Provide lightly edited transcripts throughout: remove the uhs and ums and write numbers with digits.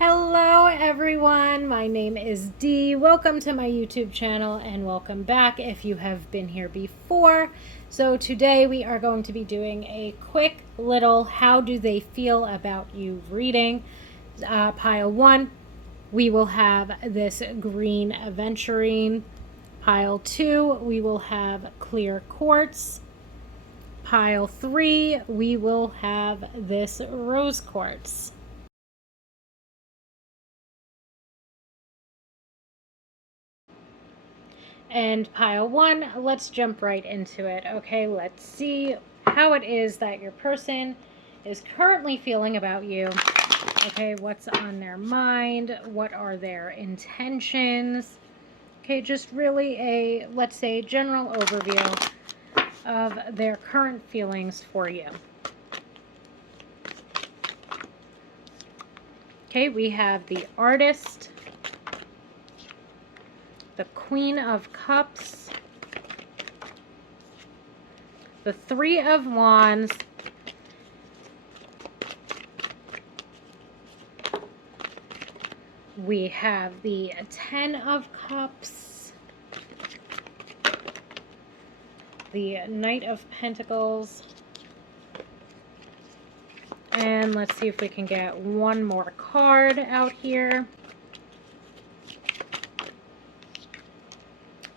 Hello everyone, my name is Dee. Welcome to my YouTube channel and welcome back if you have been here before. So today we are going to be doing a quick little how do they feel about you reading. Pile 1, we will have this green aventurine. Pile 2, we will have clear quartz. Pile 3, we will have this rose quartz. And pile 1, let's jump right into it. Okay, let's see how it is that your person is currently feeling about you. Okay, what's on their mind? What are their intentions? Okay, just really a, let's say, general overview of their current feelings for you. Okay, we have the Artist, the Queen of Cups, the Three of Wands, we have the Ten of Cups, the Knight of Pentacles, and let's see if we can get one more card out here.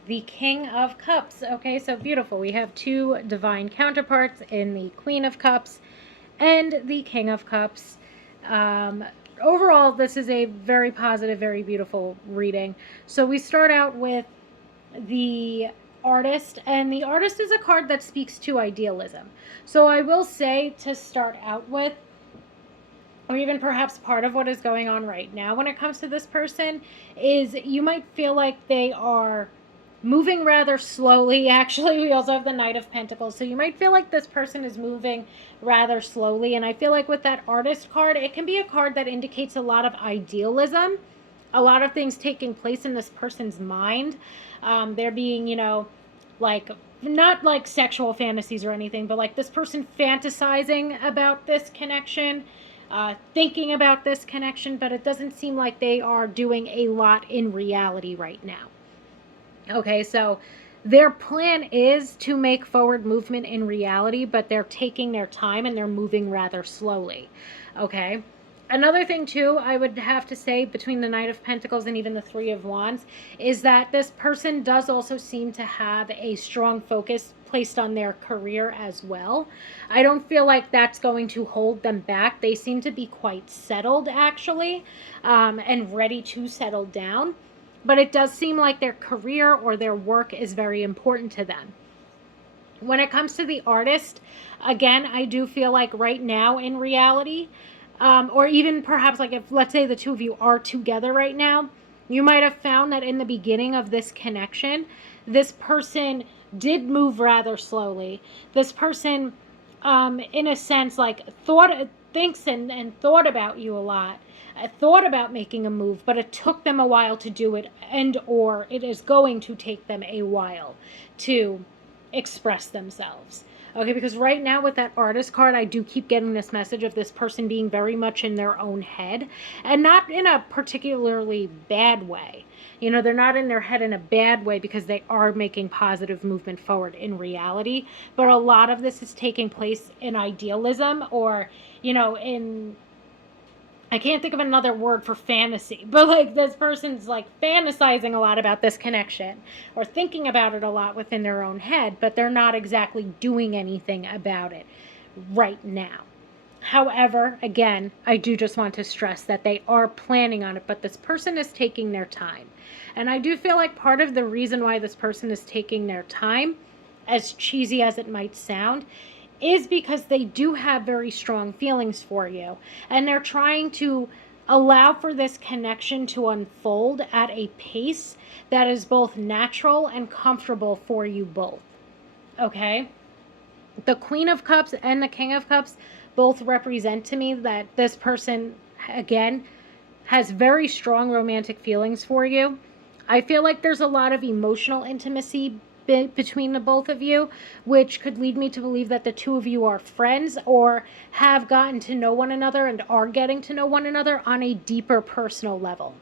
The King of Cups. Okay, so beautiful. We have two divine counterparts in the Queen of Cups and the King of Cups. Overall, this is a very positive, very beautiful reading. So we start out with the Artist, and the Artist is a card that speaks to idealism. So I will say, to start out with, or even perhaps part of what is going on right now when it comes to this person, is you might feel like they are moving rather slowly. Actually, we also have the Knight of Pentacles, so you might feel like this person is moving rather slowly. And I feel like with that Artist card, it can be a card that indicates a lot of idealism, a lot of things taking place in this person's mind. They're being, like, not like sexual fantasies or anything, but like this person fantasizing about this connection, thinking about this connection, but it doesn't seem like they are doing a lot in reality right now. Okay, so their plan is to make forward movement in reality, but they're taking their time and they're moving rather slowly. Okay. Another thing, too, I would have to say between the Knight of Pentacles and even the Three of Wands is that this person does also seem to have a strong focus placed on their career as well. I don't feel like that's going to hold them back. They seem to be quite settled, actually, and ready to settle down. But it does seem like their career or their work is very important to them. When it comes to the Artist, again, I do feel like right now in reality, or even perhaps like if, let's say, the two of you are together right now, you might have found that in the beginning of this connection, this person did move rather slowly. This person, in a sense, like thinks and thought about you a lot. I thought about making a move, but it took them a while to do it, and or it is going to take them a while to express themselves. Okay, because right now with that Artist card, I do keep getting this message of this person being very much in their own head, and not in a particularly bad way. They're not in their head in a bad way because they are making positive movement forward in reality, but a lot of this is taking place in idealism, or, in, I can't think of another word for fantasy, but like this person's like fantasizing a lot about this connection or thinking about it a lot within their own head, but they're not exactly doing anything about it right now. However, again, I do just want to stress that they are planning on it, but this person is taking their time. And I do feel like part of the reason why this person is taking their time, as cheesy as it might sound, is because they do have very strong feelings for you. And they're trying to allow for this connection to unfold at a pace that is both natural and comfortable for you both. Okay? The Queen of Cups and the King of Cups both represent to me that this person, again, has very strong romantic feelings for you. I feel like there's a lot of emotional intimacy between the both of you, which could lead me to believe that the two of you are friends or have gotten to know one another and are getting to know one another on a deeper personal level.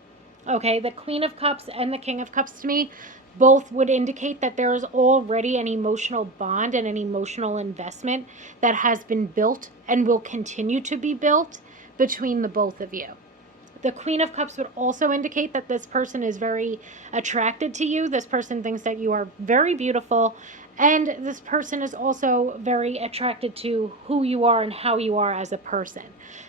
Okay, the Queen of Cups and the King of Cups to me both would indicate that there is already an emotional bond and an emotional investment that has been built and will continue to be built between the both of you. The Queen of Cups would also indicate that this person is very attracted to you. This person thinks that you are very beautiful, and this person is also very attracted to who you are and how you are as a person.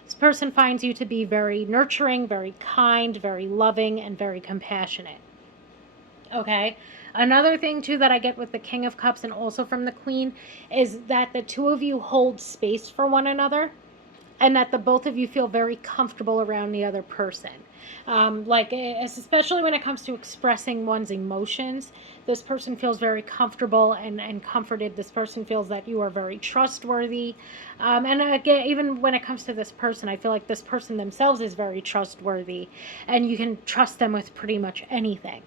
This person finds you to be very nurturing, very kind, very loving, and very compassionate. Okay. Another thing too that I get with the King of Cups and also from the Queen is that the two of you hold space for one another, and that the both of you feel very comfortable around the other person. Especially when it comes to expressing one's emotions, this person feels very comfortable and comforted. This person feels that you are very trustworthy. And again, even when it comes to this person, I feel like this person themselves is very trustworthy, and you can trust them with pretty much anything.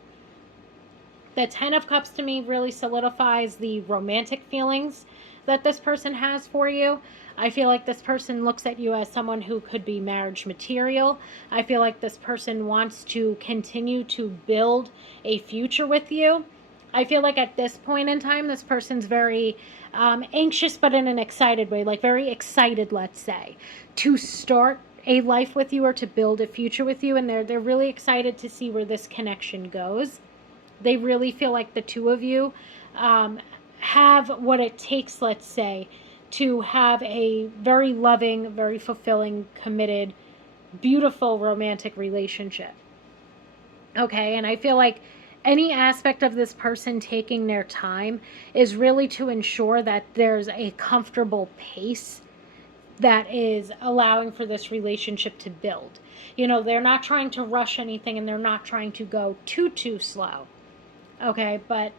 The Ten of Cups to me really solidifies the romantic feelings that this person has for you. I feel like this person looks at you as someone who could be marriage material. I feel like this person wants to continue to build a future with you. I feel like at this point in time, this person's very anxious, but in an excited way, like very excited, let's say, to start a life with you or to build a future with you. And they're really excited to see where this connection goes. They really feel like the two of you have what it takes, let's say, to have a very loving, very fulfilling, committed, beautiful romantic relationship. Okay, and I feel like any aspect of this person taking their time is really to ensure that there's a comfortable pace that is allowing for this relationship to build. You know, they're not trying to rush anything, and they're not trying to go too slow. Okay, but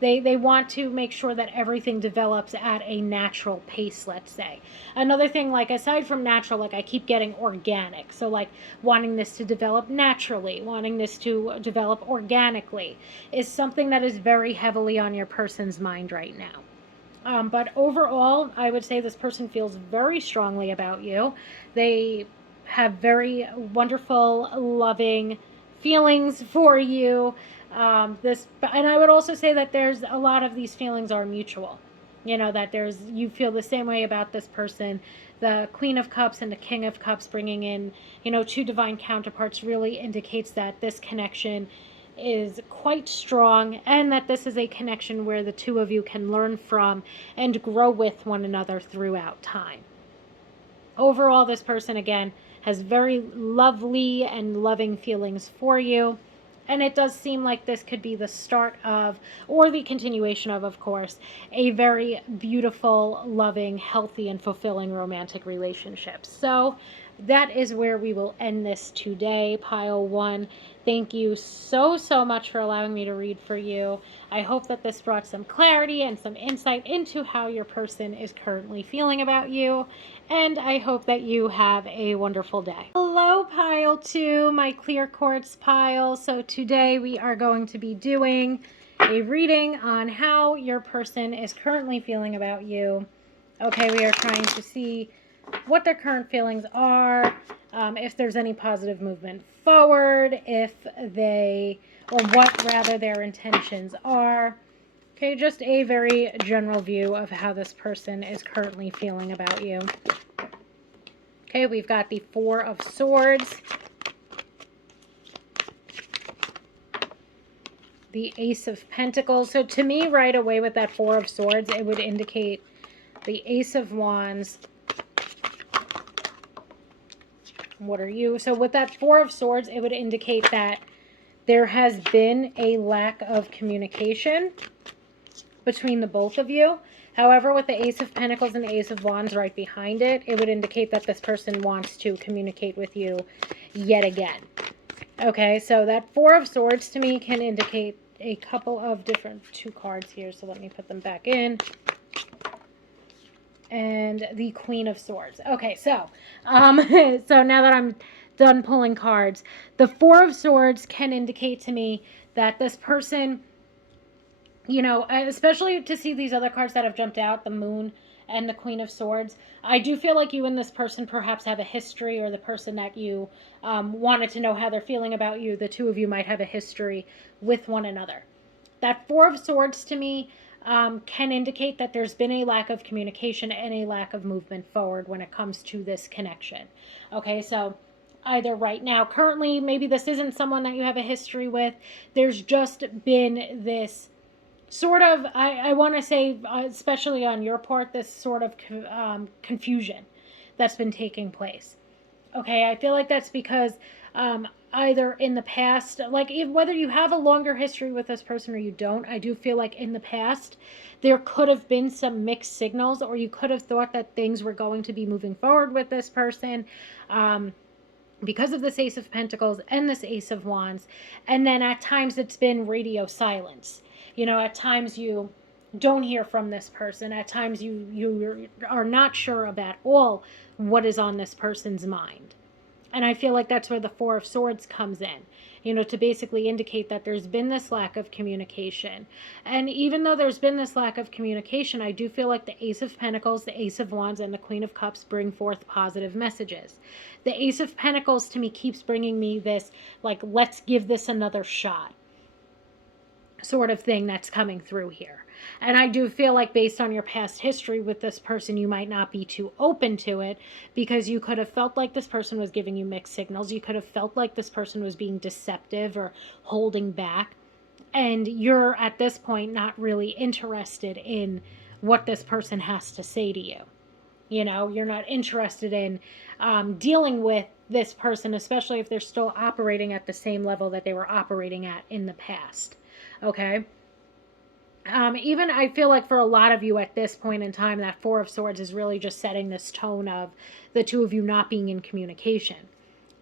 they want to make sure that everything develops at a natural pace, let's say. Another thing, like aside from natural, like I keep getting organic. So like wanting this to develop naturally, wanting this to develop organically is something that is very heavily on your person's mind right now. But overall, I would say this person feels very strongly about you. They have very wonderful, loving feelings for you. And I would also say that there's a lot of these feelings are mutual. You know, that you feel the same way about this person. The Queen of Cups and the King of Cups bringing in, two divine counterparts really indicates that this connection is quite strong, and that this is a connection where the two of you can learn from and grow with one another throughout time. Overall, this person, again, has very lovely and loving feelings for you. And it does seem like this could be the start of, or the continuation of course, a very beautiful, loving, healthy, and fulfilling romantic relationship. So that is where we will end this today, pile one. Thank you so much for allowing me to read for you. I hope that this brought some clarity and some insight into how your person is currently feeling about you. And I hope that you have a wonderful day. Hello, pile two, my clear quartz pile. So today we are going to be doing a reading on how your person is currently feeling about you. Okay, we are trying to see what their current feelings are, if there's any positive movement forward, what rather their intentions are. Okay, just a very general view of how this person is currently feeling about you. Okay, we've got the Four of Swords, the Ace of Pentacles. So to me, right away with that Four of Swords, it would indicate the Ace of Wands. What are you? So with that Four of Swords, it would indicate that there has been a lack of communication between the both of you. However, with the Ace of Pentacles and the Ace of Wands right behind it, it would indicate that this person wants to communicate with you yet again. Okay, so that Four of Swords to me can indicate a couple of different two cards here. So let me put them back in. And the Queen of Swords. Okay, so so now that I'm done pulling cards, the Four of Swords can indicate to me that this person Especially to see these other cards that have jumped out, the Moon and the Queen of Swords. I do feel like you and this person perhaps have a history, or the person that you wanted to know how they're feeling about you, the two of you might have a history with one another. That Four of Swords to me can indicate that there's been a lack of communication and a lack of movement forward when it comes to this connection. Okay, so either right now, currently, maybe this isn't someone that you have a history with. There's just been this sort of, I want to say, especially on your part, this sort of confusion that's been taking place. Okay, I feel like that's because either in the past, like whether you have a longer history with this person or you don't, I do feel like in the past there could have been some mixed signals, or you could have thought that things were going to be moving forward with this person. Because of this Ace of Pentacles and this Ace of Wands. And then at times it's been radio silence. At times you don't hear from this person. At times you are not sure about all what is on this person's mind. And I feel like that's where the Four of Swords comes in, to basically indicate that there's been this lack of communication. And even though there's been this lack of communication, I do feel like the Ace of Pentacles, the Ace of Wands, and the Queen of Cups bring forth positive messages. The Ace of Pentacles to me keeps bringing me this, like, let's give this another shot sort of thing that's coming through here. And I do feel like based on your past history with this person, you might not be too open to it, because you could have felt like this person was giving you mixed signals. You could have felt like this person was being deceptive or holding back. And you're at this point not really interested in what this person has to say to you. You're not interested in dealing with this person, especially if they're still operating at the same level that they were operating at in the past. Okay? Even I feel like for a lot of you at this point in time, that Four of Swords is really just setting this tone of the two of you not being in communication.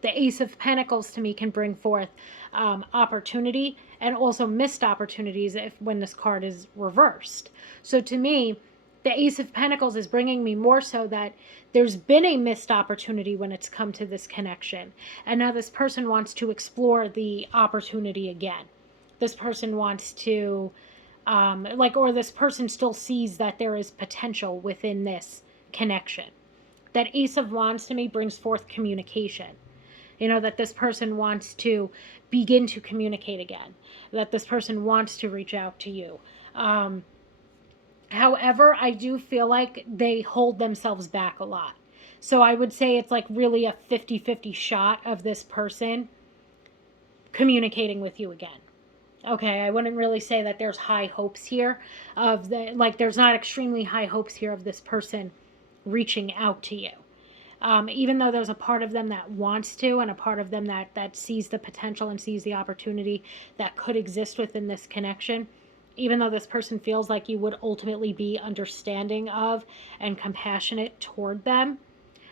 The Ace of Pentacles to me can bring forth opportunity and also missed opportunities when this card is reversed. So to me, the Ace of Pentacles is bringing me more so that there's been a missed opportunity when it's come to this connection. And now this person wants to explore the opportunity again. This person wants to, or this person still sees that there is potential within this connection. That Ace of Wands to me brings forth communication. That this person wants to begin to communicate again. That this person wants to reach out to you. However, I do feel like they hold themselves back a lot. So I would say it's like really a 50-50 shot of this person communicating with you again. Okay, I wouldn't really say that there's high hopes here there's not extremely high hopes here of this person reaching out to you. Even though there's a part of them that wants to, and a part of them that sees the potential and sees the opportunity that could exist within this connection, even though this person feels like you would ultimately be understanding of and compassionate toward them,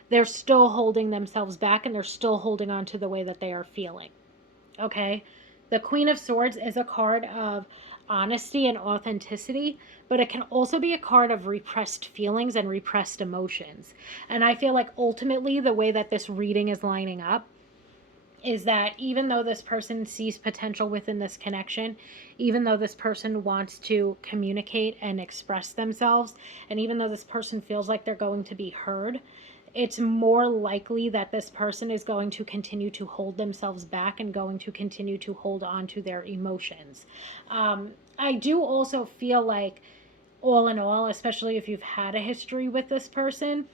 they're still holding themselves back, and they're still holding on to the way that they are feeling. Okay? The Queen of Swords is a card of honesty and authenticity, but it can also be a card of repressed feelings and repressed emotions. And I feel like ultimately the way that this reading is lining up is that even though this person sees potential within this connection, even though this person wants to communicate and express themselves, and even though this person feels like they're going to be heard, it's more likely that this person is going to continue to hold themselves back and going to continue to hold on to their emotions. I do also feel like, all in all, especially if you've had a history with this person,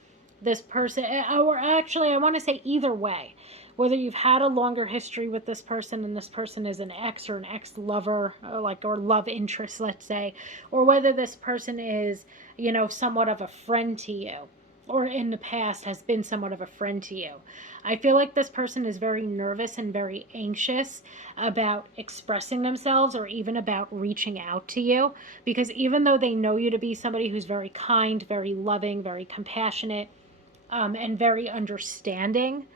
or actually I want to say either way, whether you've had a longer history with this person and this person is an ex or an ex-lover, or love interest, let's say, or whether this person is, somewhat of a friend to you, or in the past has been somewhat of a friend to you. I feel like this person is very nervous and very anxious about expressing themselves or even about reaching out to you, because even though they know you to be somebody who's very kind, very loving, very compassionate, and very understanding,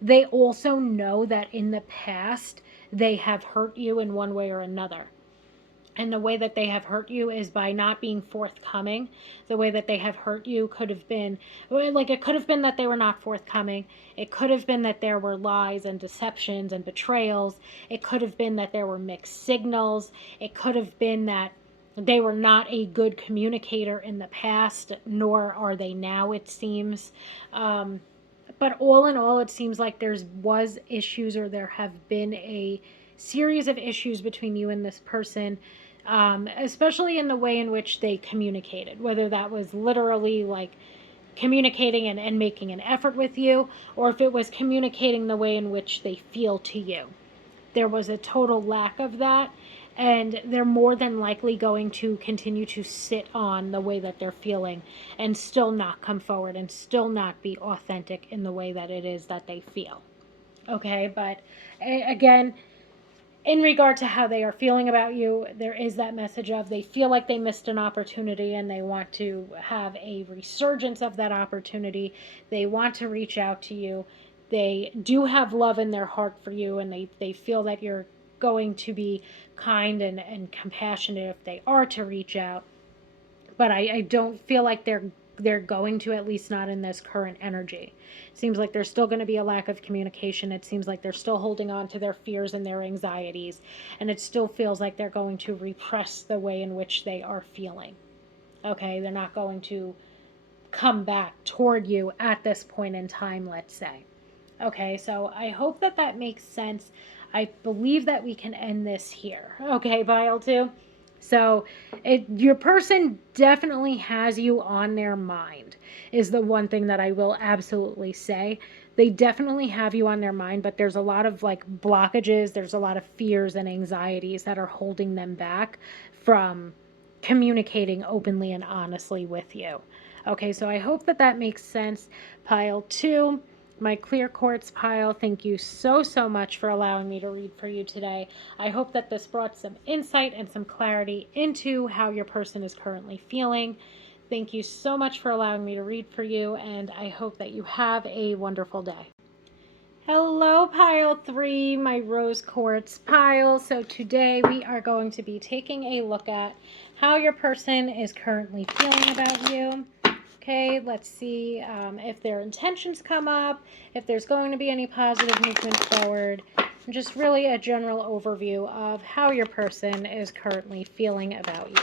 they also know that in the past they have hurt you in one way or another. And the way that they have hurt you is by not being forthcoming. The way that they have hurt you could have been, it could have been that they were not forthcoming. It could have been that there were lies and deceptions and betrayals. It could have been that there were mixed signals. It could have been that They were not a good communicator in the past, nor are they now, it seems. Um, but all in all, it seems like was issues, or there have been a series of issues between you and this person, especially in the way in which they communicated, whether that was literally like communicating and making an effort with you, or if it was communicating the way in which they feel to you. There was a total lack of that, and they're more than likely going to continue to sit on the way that they're feeling and still not come forward and still not be authentic in the way that it is that they feel. Okay, but again, in regard to how they are feeling about you, there is that message of they feel like they missed an opportunity and they want to have a resurgence of that opportunity. They want to reach out to you. They do have love in their heart for you, and they feel that you're going to be kind and compassionate if they are to reach out. But I don't feel like they're going to, at least not in this current energy. It seems like there's still going to be a lack of communication. It seems like they're still holding on to their fears and their anxieties, and it still feels like they're going to repress the way in which they are feeling. Okay, they're not going to come back toward you at this point in time, let's say. Okay, so I hope that that makes sense. I believe that we can end this here. Okay, Pile 2. So your person definitely has you on their mind, is the one thing that I will absolutely say. They definitely have you on their mind, but there's a lot of like blockages. There's a lot of fears and anxieties that are holding them back from communicating openly and honestly with you. Okay, so I hope that that makes sense. Pile 2. My clear quartz pile, thank you so, so much for allowing me to read for you today. I hope that this brought some insight and some clarity into how your person is currently feeling. Thank you so much for allowing me to read for you, and I hope that you have a wonderful day. Hello, pile 3, my rose quartz pile. So today we are going to be taking a look at how your person is currently feeling about you. Okay, let's see if their intentions come up, if there's going to be any positive movement forward, and just really a general overview of how your person is currently feeling about you.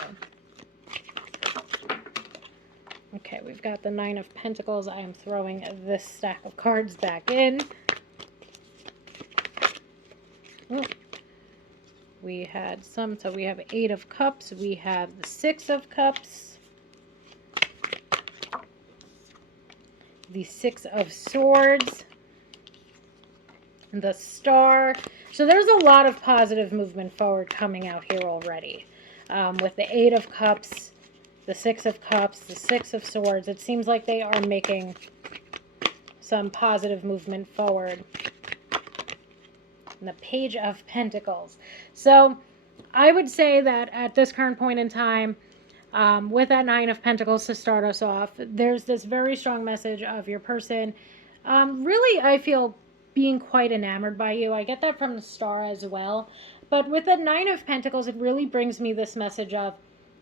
Okay, we've got the 9 of Pentacles. I am throwing this stack of cards back in. Oh. We had some, so we have 8 of Cups, we have the 6 of Cups, the 6 of Swords, the Star. So there's a lot of positive movement forward coming out here already. With the 8 of Cups, the 6 of Cups, the 6 of Swords, it seems like they are making some positive movement forward. And the Page of Pentacles. So I would say that at this current point in time, with that 9 of Pentacles to start us off, there's this very strong message of your person. Really, I feel being quite enamored by you. I get that from the Star as well. But with the 9 of Pentacles, it really brings me this message of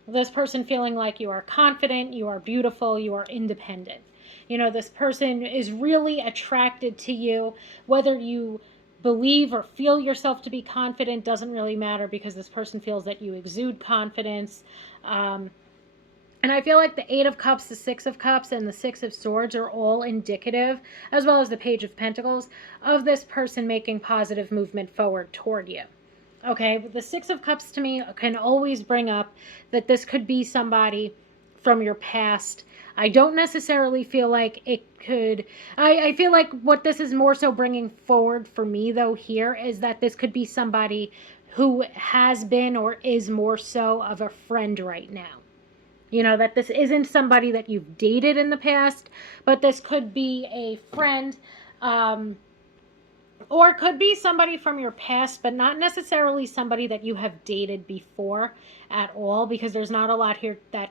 this person feeling like you are confident, you are beautiful, you are independent. You know, this person is really attracted to you. Whether you believe or feel yourself to be confident doesn't really matter, because this person feels that you exude confidence. And I feel like the 8 of Cups, the 6 of Cups, and the 6 of Swords are all indicative, as well as the Page of Pentacles, of this person making positive movement forward toward you. Okay, but the 6 of Cups to me can always bring up that this could be somebody from your past. I don't necessarily feel like it could... I feel like what this is more so bringing forward for me, though, here, is that this could be somebody who has been or is more so of a friend right now. You know, that this isn't somebody that you've dated in the past, but this could be a friend, or it could be somebody from your past, but not necessarily somebody that you have dated before at all, because there's not a lot here that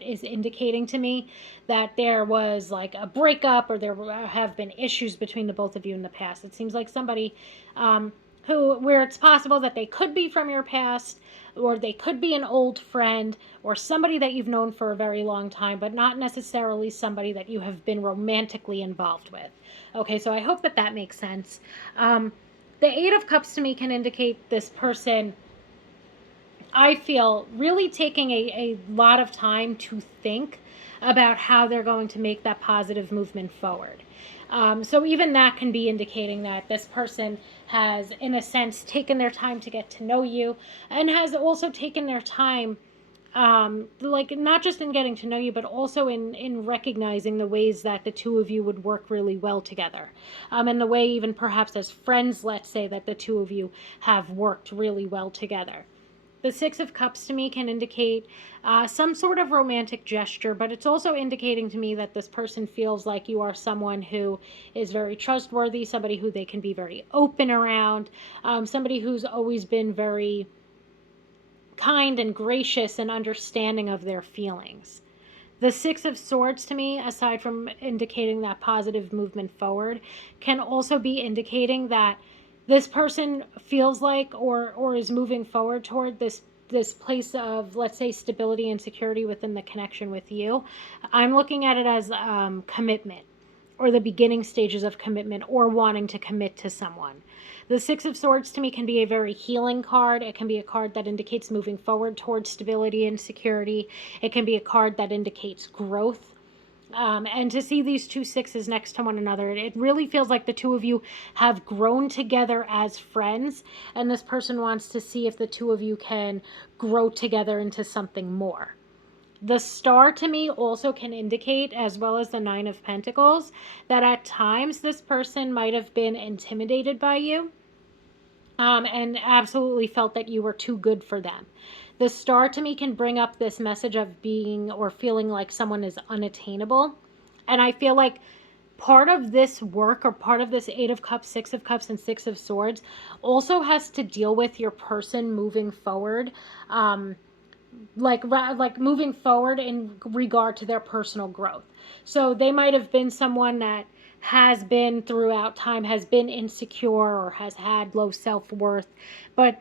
is indicating to me that there was like a breakup or there have been issues between the both of you in the past. It seems like somebody where it's possible that they could be from your past, or they could be an old friend, or somebody that you've known for a very long time, but not necessarily somebody that you have been romantically involved with. Okay, so I hope that that makes sense. The 8 of Cups to me can indicate this person I feel, really taking a lot of time to think about how they're going to make that positive movement forward. So even that can be indicating that this person has, in a sense, taken their time to get to know you, and has also taken their time, like not just in getting to know you, but also in recognizing the ways that the two of you would work really well together, and the way, even perhaps as friends, let's say, that the two of you have worked really well together. The Six of Cups to me can indicate some sort of romantic gesture, but it's also indicating to me that this person feels like you are someone who is very trustworthy, somebody who they can be very open around, somebody who's always been very kind and gracious and understanding of their feelings. The Six of Swords to me, aside from indicating that positive movement forward, can also be indicating that this person feels like, or is moving forward toward this place of, let's say, stability and security within the connection with you. I'm looking at it as commitment, or the beginning stages of commitment, or wanting to commit to someone. The Six of Swords to me can be a very healing card. It can be a card that indicates moving forward towards stability and security. It can be a card that indicates growth. And to see these two sixes next to one another, it really feels like the two of you have grown together as friends, and this person wants to see if the two of you can grow together into something more. The Star to me also can indicate, as well as the Nine of Pentacles, that at times this person might have been intimidated by you, and absolutely felt that you were too good for them. The Star to me can bring up this message of being, or feeling like someone is unattainable. And I feel like part of this work, or part of this Eight of Cups, Six of Cups, and Six of Swords, also has to deal with your person moving forward. Like moving forward in regard to their personal growth. So they might have been someone that has been, throughout time, has been insecure or has had low self-worth, but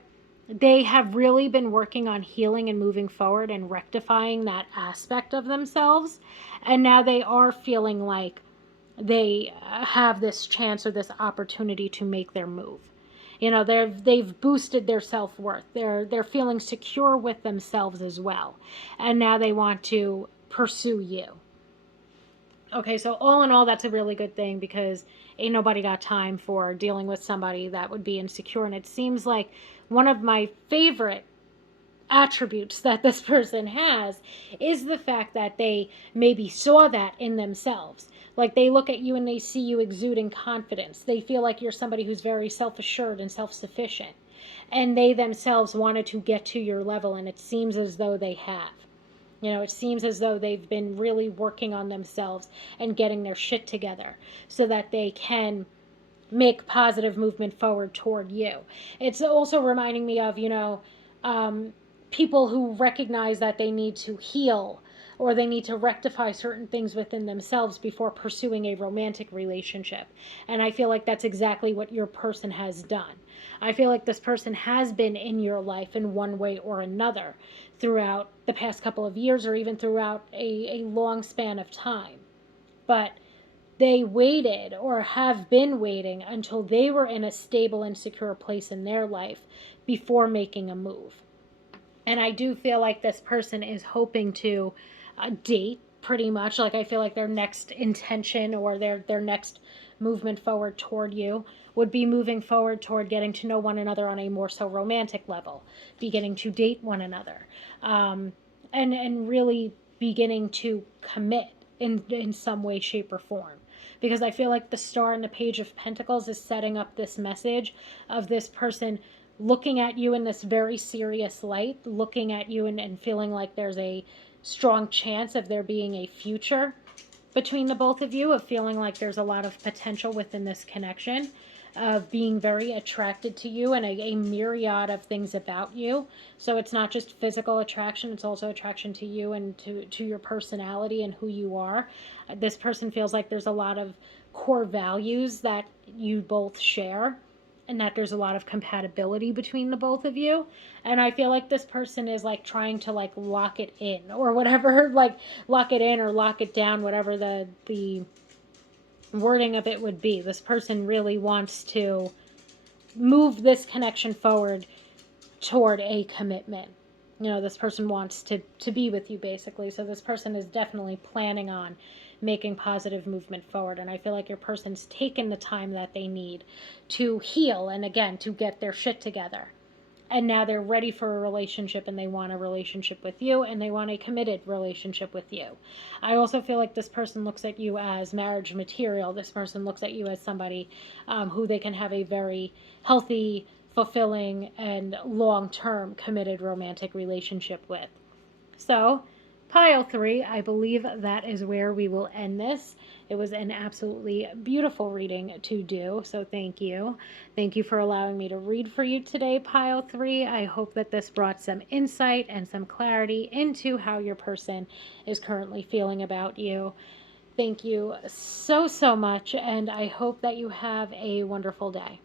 they have really been working on healing and moving forward and rectifying that aspect of themselves, and now they are feeling like they have this chance or this opportunity to make their move. You know, they've boosted their self-worth. They're feeling secure with themselves as well, and now they want to pursue you. Okay, so all in all, that's a really good thing, because ain't nobody got time for dealing with somebody that would be insecure. And it seems like one of my favorite attributes that this person has is the fact that they maybe saw that in themselves. Like, they look at you and they see you exuding confidence. They feel like you're somebody who's very self-assured and self-sufficient. And they themselves wanted to get to your level, and it seems as though they have. You know, it seems as though they've been really working on themselves and getting their shit together so that they can make positive movement forward toward you. It's also reminding me of, people who recognize that they need to heal, or they need to rectify certain things within themselves before pursuing a romantic relationship. And I feel like that's exactly what your person has done. I feel like this person has been in your life in one way or another throughout the past couple of years, or even throughout a long span of time. But they waited, or have been waiting, until they were in a stable and secure place in their life before making a move. And I do feel like this person is hoping to date, pretty much. Like, I feel like their next intention, or their next movement forward toward you, would be moving forward toward getting to know one another on a more so romantic level, beginning to date one another, and really beginning to commit in some way, shape, or form. Because I feel like the Star and the Page of Pentacles is setting up this message of this person looking at you in this very serious light, looking at you and feeling like there's a strong chance of there being a future between the both of you, of feeling like there's a lot of potential within this connection, of being very attracted to you, and a myriad of things about you. So it's not just physical attraction, it's also attraction to you and to your personality and who you are. This person feels like there's a lot of core values that you both share, and that there's a lot of compatibility between the both of you. And I feel like this person is like trying to like lock it in, or whatever, like lock it in or lock it down, whatever the wording of it would be. This person really wants to move this connection forward toward a commitment. this person wants to be with you, basically. So this person is definitely planning on making positive movement forward. And I feel like your person's taken the time that they need to heal and, again, to get their shit together. And now they're ready for a relationship, and they want a relationship with you, and they want a committed relationship with you. I also feel like this person looks at you as marriage material. This person looks at you as somebody who they can have a very healthy, fulfilling, and long-term committed romantic relationship with. So, pile 3, I believe that is where we will end this. It was an absolutely beautiful reading to do, so thank you. Thank you for allowing me to read for you today, pile 3. I hope that this brought some insight and some clarity into how your person is currently feeling about you. Thank you so, so much, and I hope that you have a wonderful day.